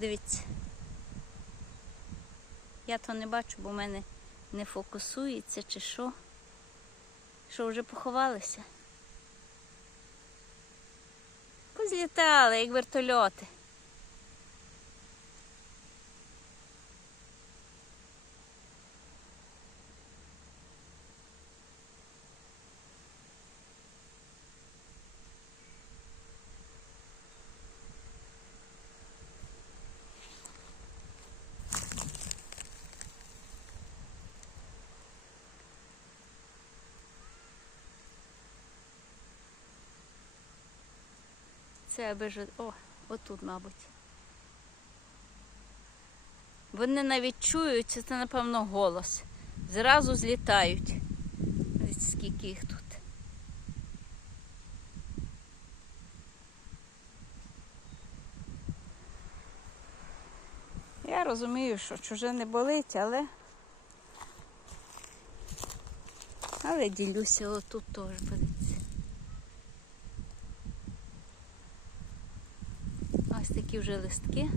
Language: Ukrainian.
Подивіться. Я то не бачу, бо в мене не фокусується чи що. Що вже поховалися? Позлітали, як вертольоти. Це аби ж. О, отут, мабуть. Вони навіть чують, це, напевно, голос. Зразу злітають. Скільки їх тут. Я розумію, що чуже не болить, але. Але ділюся отут теж, подивіться. Ось такі вже листки.